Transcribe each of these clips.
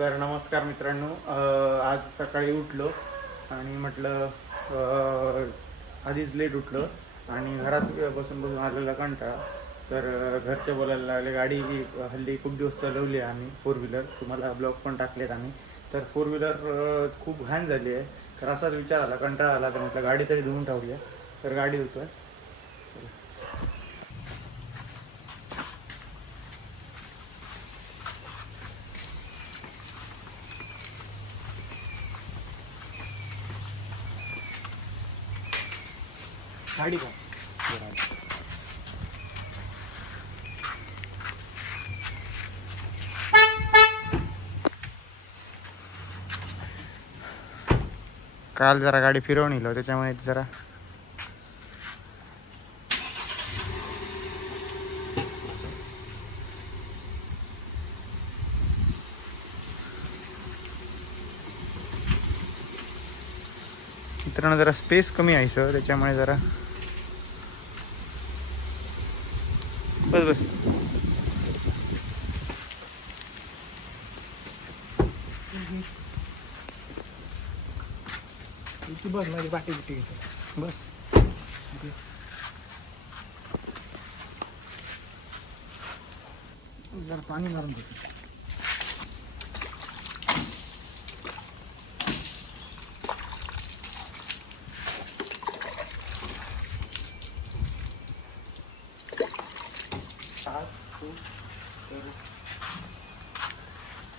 तर नमस्कार मित्रांनो. आज सकाळी उठलो आणि म्हटलं आधीच लेट उठलो आणि घरात बसून बसून आलेला कंटाळा. तर घरचे बोलायला लागले गाडी हल्ली खूप दिवस चालवली आहे आम्ही 4 व्हीलर. तुम्हाला ब्लॉग पण टाकलेत आम्ही. तर 4 व्हीलर खूप घाण झाली आहे. तर असाच विचार आला, कंटाळा आला, तर म्हटलं गाडी तरी धुवून ठेवूया. तर गाडी धुतोय. गाडी का काल जरा गाडी फिरवून येलो त्याच्यामुळे जरा मित्रांनो जरा स्पेस कमी आहे सर, त्याच्यामुळे जरा बस बस बस माझी बाटी बिटी घेतो बस. जरा पाणी मारून घेतो.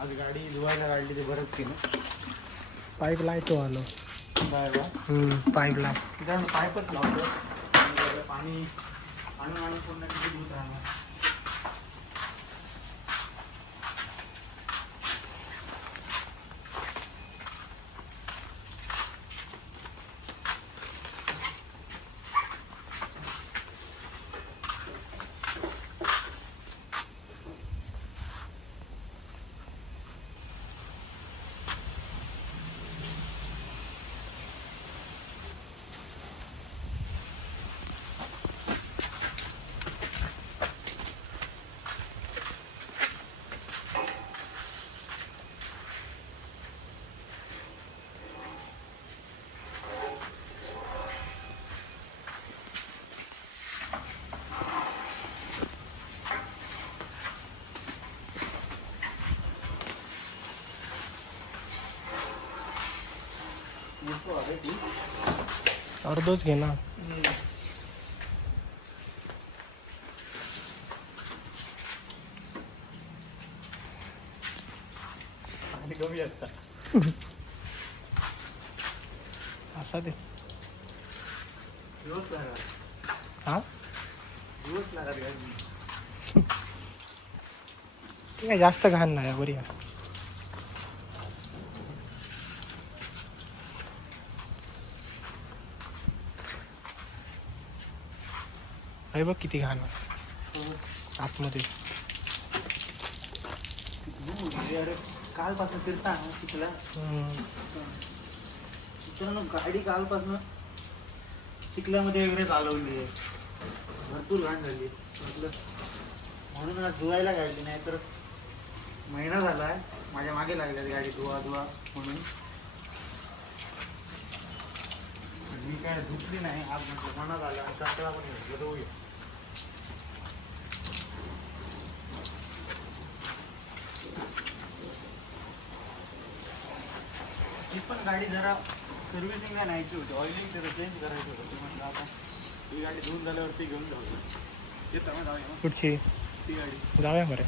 आज गाडी धुवायला काढली ते बरंच केलं. पाईप लायतो आलो. काय बा पाईप लाय मित्रांनो पाईपच लावतो आणि पाणी आणून आणून पूर्ण किती धुत राहणार. अर्धच घे ना. आणि कमी असता असा दे. दिवस लागला हा दिवस लागत गाडी. ते काय जास्त घाण नाही बरी आहे. हे बघ किती घाण आहे आतमध्ये. अरे कालपासून फिरता तिथला मित्रांनो गाडी कालपासून चिखल्यामध्ये वगैरे चालवली आहे. भरपूर घाण झाली म्हटलं म्हणून आज धुवायला काढली. नाही तर महिना झाला आहे माझ्या मागे लागल्यात गाडी धुवा धुवा म्हणून. मी काय धुतली नाही आज. म्हटलं मनात आलं आणि कंटाळा पण घेतलं धुवूया. ही पण गाडी जरा सर्व्हिसिंगला न्यायची होती, ऑइलिंग त्याचं चेंज करायचं होतं. ते म्हटलं आता ही गाडी धुवून झाल्यावरती घेऊन जाऊ. येतं मग जाऊया. कुठची ती गाडी जाऊया बरं.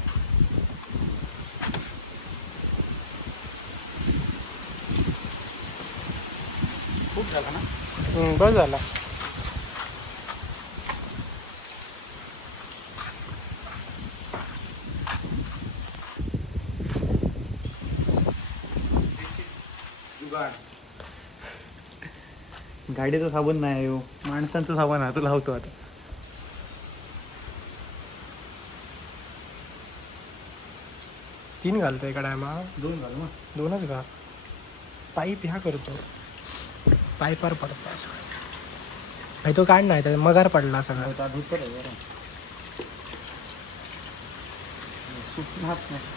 खूप झाला ना. बस झाला. गाडीचा साबण नाही हो, माणसांचा साबण हात लावतो आता. तीन घालतो एका टायमा. 2 घाल मग. दोनच घाल. पाईप ह्या करतो, पाईपावर पडतो भाई. तो काढ नाही तर मगार पडला सगळा. सुटणार नाही.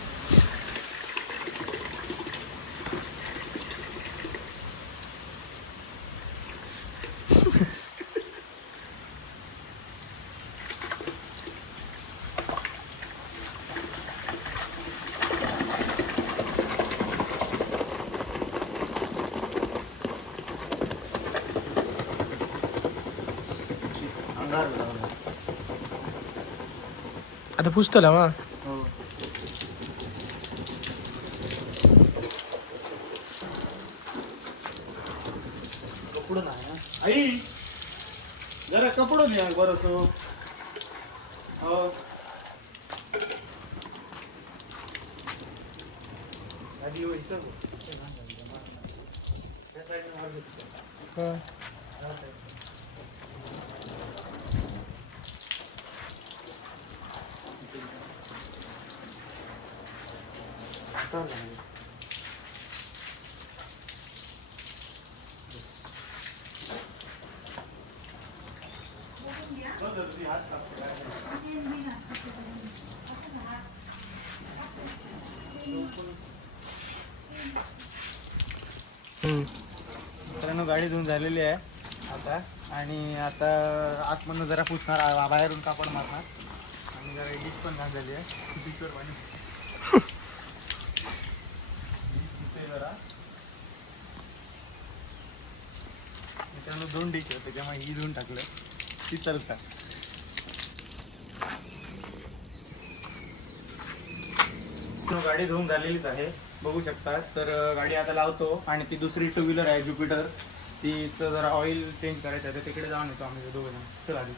आता पुसतला मग हो. कपडं नाही ना आई, जरा कपडं द्या बरं तो. हो आधी व्हायचं मित्रांनो. गाडी धुवून झालेली आहे आता, आणि आता आतमधनं जरा पुसणार, बाहेरून कापड मारणार, आणि जरा एडिट पण झालेली आहे. पिक्चर पाणी जरा मित्रांनो 2 डिश होते त्यामुळे ही धुवून टाकलं ती चालतं. गाडी धुवून झालेलीच आहे बघू शकता. तर गाडी आता लावतो, आणि ती दुसरी 2 व्हीलर आहे ज्युपिटर, तिचं जरा ऑइल चेंज करायचं आहे, तर तिकडे जाऊन येतो आम्ही दोघं जण. चल आधी.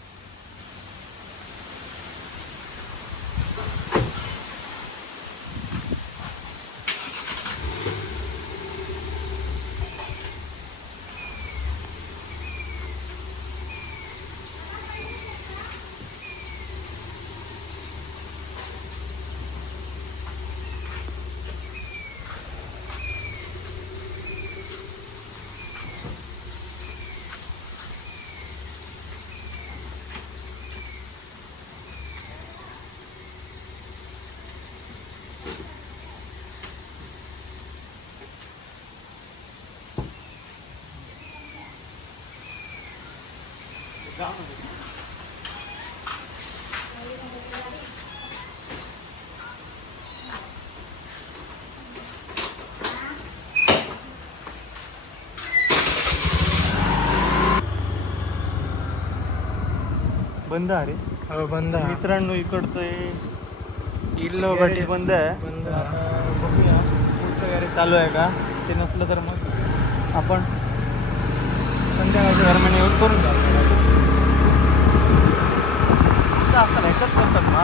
बंद आहे रे. हो बंद आहे. मित्रांनो इकडचं इल्लो गॅरेज गटी बंद आहे. बंद आता बघूया पुढचं गॅरेज चालू आहे का, ते नसलं तर मग आपण संध्याकाळच्या दरम्यान येऊन करून जाऊ. असतं ह्याच्यात करतात ना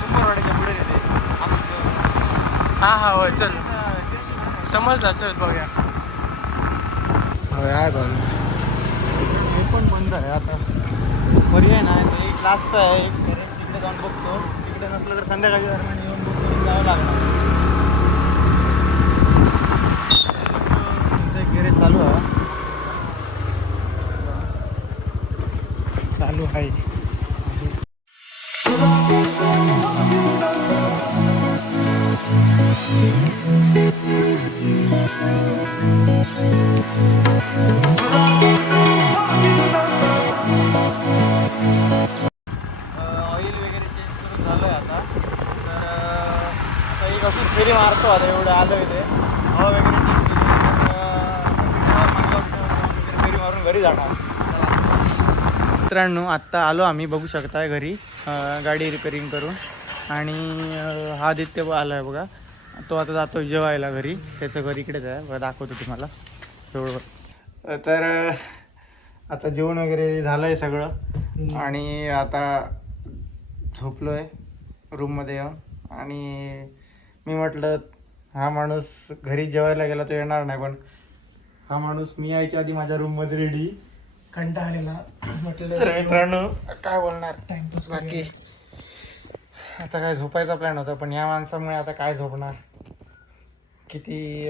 कुंभारवाड्याच्या पुढे येते. हां हां होय चल समजला. चल बघूया. होय आहे बघ. हे पण बंद आहे आता. पर्याय नाही, ते एक लास्टचं आहे, एक गॅरेज तिकडे जाऊन बघतो. तिकडे नसलं तर संध्याकाळच्या दरम्यान येऊन बघतो, जावं लागणार. एक गॅरेज चालू आहे. चालू आहे. ऑइल वगैरे चेंज करून झालं आहे आता. तर आता एक असून फेरी मारतो. आता एवढं आलं इथे हवा वगैरे चेंज केली, फेरी मारून घरी जाणार. मित्रांनो आत्ता आलो आम्ही, बघू शकताय घरी, गाडी रिपेरिंग करून. आणि हा आदित्य आला आहे बघा, तो आता जातो जेवायला घरी. त्याचं घर इकडेच आहे बघा, दाखवतो तुम्हाला एवढं. तर आता जेवण वगैरे झालं आहे सगळं, आणि आता झोपलो आहे रूममध्ये येऊन. आणि मी म्हटलं हा माणूस घरी जेवायला गेला तो येणार नाही, पण हा माणूस मी यायच्या आधी माझ्या रूममध्ये रेडी. कंटाळलेला म्हटलं. तर मित्रांनो काय बोलणार, टाइमपास बाकी आता काय झोपायचा प्लॅन होता, पण या माणसामुळे आता काय झोपणार. किती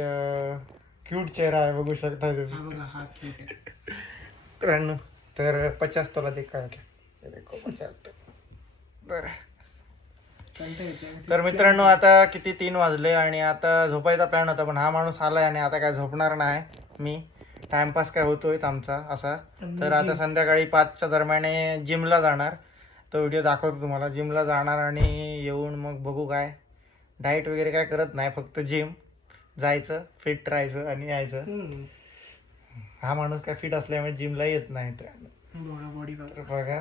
क्यूट चेहरा आहे बघू शकता तुम्ही मित्रांनो. तर 50 तोला ते काय देखो 50. तर मित्रांनो आता किती 3 वाजले, आणि आता झोपायचा प्लॅन होता, पण हा माणूस आलाय आणि आता काय झोपणार नाही मी. टाइमपास काय होतोय आमचा असा. तर आता संध्याकाळी 5च्या दरम्यान जिमला जाणार, तो व्हिडिओ दाखवतो तुम्हाला. जिमला जाणार आणि येऊन मग बघू काय, डाएट वगैरे काय करत नाही, फक्त जिम जायचं, फिट राहायचं आणि यायचं. हा माणूस काय फिट असल्यामुळे जिमला येत नाही. तर बघा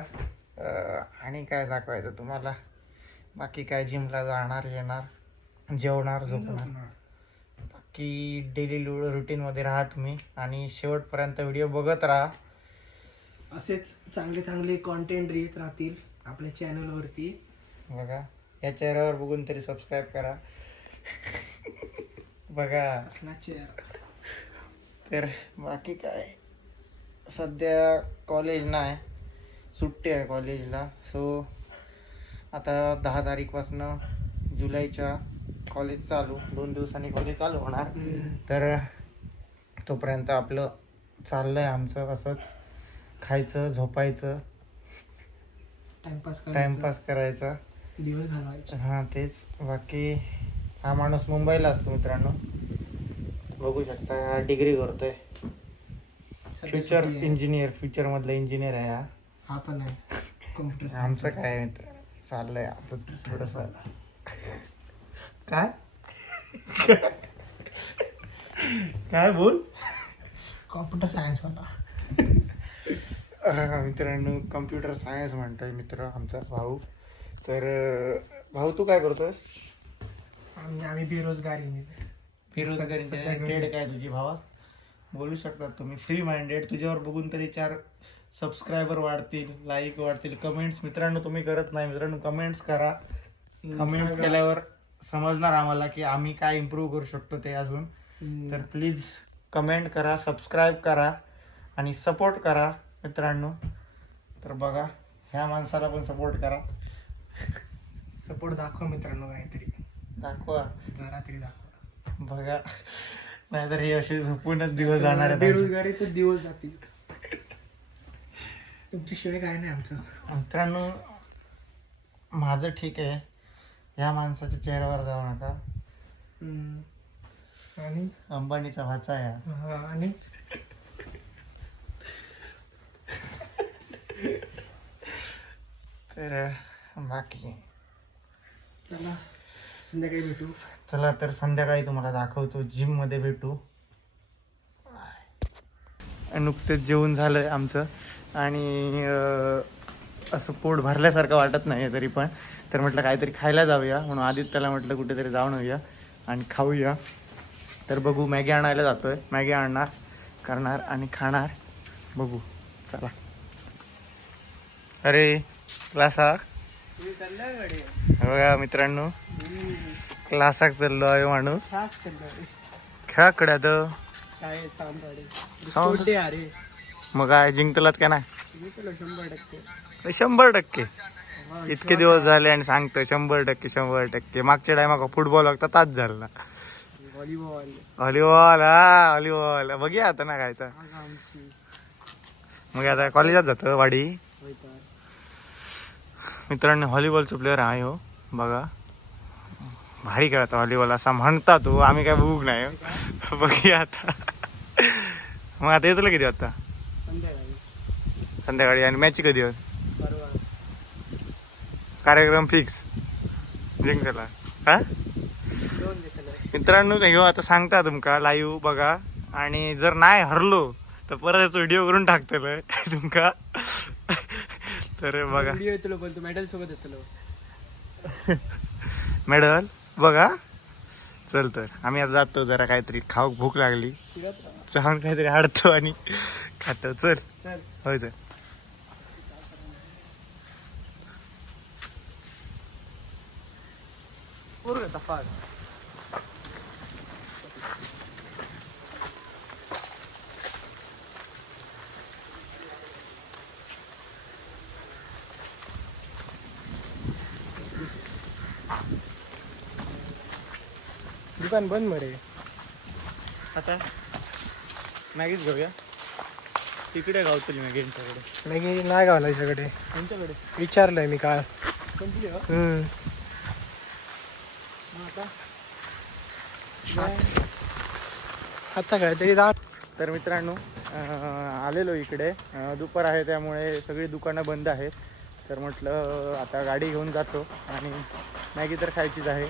आणि काय दाखवायचं तुम्हाला, बाकी काय जिमला जाणार येणार जेवणार झोपणार, बाकी डेली रुटीनमध्ये राहा तुम्ही आणि शेवटपर्यंत व्हिडिओ बघत राहा. असेच चांगले चांगले कॉन्टेंट येत राहतील आपल्या चॅनलवरती. बघा या चेहऱ्यावर बघून तरी सबस्क्राईब करा. बघा असला चेहरा. तर बाकी काय, सध्या कॉलेज नाही, सुट्टी आहे कॉलेजला. सो आता 10 तारीखपासनं जुलैच्या कॉलेज चालू, 2 दिवसांनी कॉलेज चालू होणार. तर तोपर्यंत आपलं चाललं आहे आमचं असंच, खायचं झोपायचं टाइमपास करायचा, दिवस घालवायचे. हां तेच. बाकी हा माणूस मुंबईला असतो मित्रांनो, बघू शकता डिग्री करतोय, फ्युचर इंजिनियर, फ्युचरमधला इंजिनियर आहे हा. हा पण आहे कॉम्प्युटर. आमचं काय मित्र चाललंय आता थोडंसं काय काय बोल, कॉम्प्युटर सायन्स वाला. मित्रांनो कम्प्युटर सायन्स म्हणतोय मित्र आमचा भाऊ. तर भाऊ तू काय करतोयस? आम्ही बेरोजगारी. ट्रेड काय तुझी भावा, बोलू शकतात तुम्ही, फ्री माइंडेड. तुझ्यावर बघून तरी 4 सबस्क्रायबर वाढतील, लाईक वाढतील, कमेंट्स मित्रांनो तुम्ही करत नाही. मित्रांनो कमेंट्स करा, कमेंट्स केल्यावर समजणार आम्हाला की आम्ही काय इम्प्रूव्ह करू शकतो ते अजून. तर प्लीज कमेंट करा, सबस्क्राईब करा आणि सपोर्ट करा मित्रांनो. तर बघा ह्या माणसाला पण सपोर्ट करा, सपोर्ट दाखवा मित्रांनो, काहीतरी दाखवा जरा तरी दाखवा. बघा नाहीतर हे असे झोपूनच दिवस जाणार आहेत. बेरोजगारी तर दिवस जातील. तुमच्याशिवाय काय नाही आमचं. मित्रांनो माझं ठीक आहे, ह्या माणसाच्या चेहऱ्यावर जाऊ नका. आणि अंबानीचा भाचा आहे हा. आणि तर बाकी चला संध्याकाळी भेटू. चला तर संध्याकाळी तुम्हाला दाखवतो, जिम मध्ये भेटू. नुकतेच जेवण झालंय आमचं आणि असं पोट भरल्यासारखं वाटत नाही तरी पण. तर म्हटलं काहीतरी खायला जाऊया, म्हणून आदित्यला म्हटलं कुठेतरी जाऊन येऊया आणि खाऊया. तर बघू, मॅगी आणायला जातोय, मॅगी आणणार, करणार आणि खाणार. बघू चला. अरे क्लासाक बघा मित्रांनो, क्लासाक चाललो आहे माणूस. खेळाकडे आता मग काय जिंकलात का नाही? 100%. इतके दिवस झाले आणि सांगतोय 100%. मागच्या टायमाका फुटबॉल बघता ताच झाला. व्हॉलीबॉल हा व्हॉलीबॉल बघूया आता ना काय तर. मग आता कॉलेजात जातो वाडी. मित्रांनो व्हॉलीबॉलचा प्लेअर आहे हो, बघा भारी खेळता व्हॉलीबॉल असा म्हणता तो, आम्ही काय बघू नाही. बघूया आता. मग आता येतो किती वाजता? संध्याकाळी. आणि मॅच कधी होत? कार्यक्रम फिक्स जिंकला हा मित्रांनो. घेऊ आता सांगता तुमका लाईव्ह बघा, आणि जर नाही हरलो तर परत याचा व्हिडिओ करून टाकतलं तुमका. तर बघा मेडल सोबत येतलो. मेडल बघा. चल तर आम्ही आता जातो, जरा काहीतरी खाऊ, भूक लागली, छान काहीतरी हाडतो आणि खातो. चल होय चल. दुकान बंद मरे. आता मॅगीच घेऊया, तिकडे गावतली मॅगी यांच्याकडे. मॅगी नाही गावला याच्याकडे, त्यांच्याकडे विचारलंय मी काल. आता काय तरी जा. तर मित्रांनो आलेलो इकडे, दुपार आहे त्यामुळे सगळी दुकानं बंद आहेत. तर म्हटलं आता गाडी घेऊन जातो आणि मॅगी तर खायचीच आहे,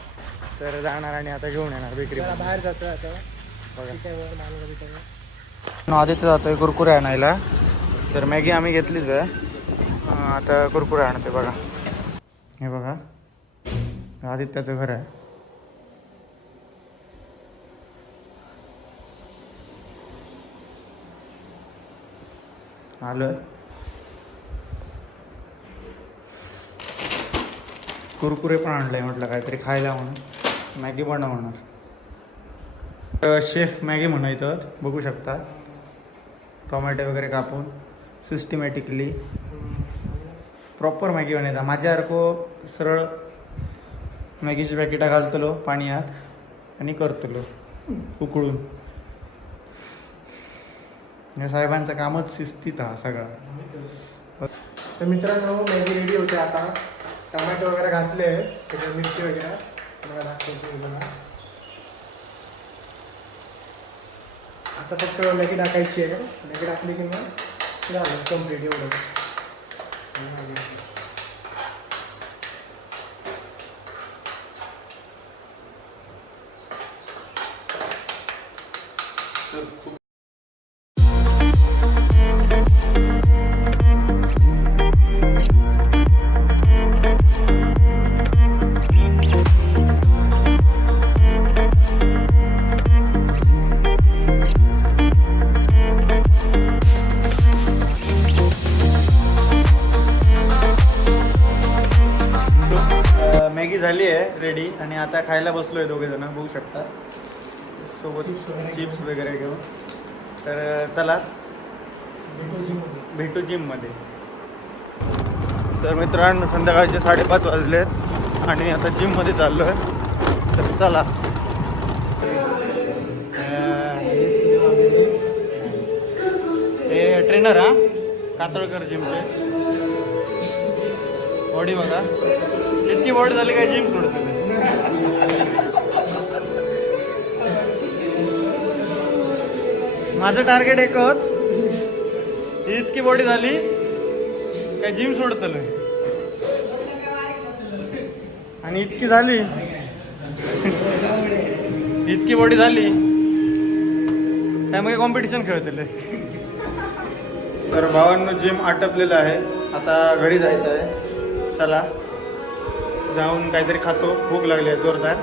तर जाणार आणि आता घेऊन येणार बेकरी. बाहेर जातो आता. आदित्य जातोय कुरकुरे आणायला. तर मॅगी आम्ही घेतलीच आहे आता कुरकुरे आणते बघा. हे बघा आदित्याचं घर आहे. आलं कुरकुरे पण आणलंय, म्हटलं काहीतरी खायला म्हणून मॅगी बनव म्हणणार. शेफ मॅगी म्हणत बघू शकता, टोमॅटो वगैरे कापून सिस्टमॅटिकली प्रॉपर मॅगी बनायचा. माझ्यासारखं सरळ मॅगीची पॅकेटा घालतलो पाण्यात आणि करतलो उकळून. या साहेबांचं कामच शिस्तीत हा सगळा. तर मित्रांनो मॅगी रेडी होते. आता टोमॅटो वगैरे घातले, सगळं मिरची वगैरे मला दाखवतो बघा. आता फक्त मॅगी टाकायची आहे. मॅगी टाकली की मग झालं कम्प्लीट एवढं. मॅगी झाली आहे रेडी आणि आता खायला बसलो आहे दोघे जण, बघू शकता. सोबत चिप्स वगैरे घेऊन. तर चला भेटू जिममध्ये. तर मित्रांनो संध्याकाळचे 5:30 वाजलेत आणि आता जिममध्ये चाललो आहे. तर चला. हे ट्रेनर हा कातळकर जिमचे. बॉडी बघा, इतकी बॉडी झाली काय जिम सोडतो. माझं टार्गेट एकच, इतकी बॉडी झाली काय जिम सोडतो. आणि इतकी झाली, इतकी बॉडी झाली त्यामुळे कॉम्पिटिशन खेळतले. तर भावांनो जिम आटपलेलं आहे, आता घरी जायचं आहे. चला जाऊन काहीतरी खातो, भूक लागली आहे जोरदार.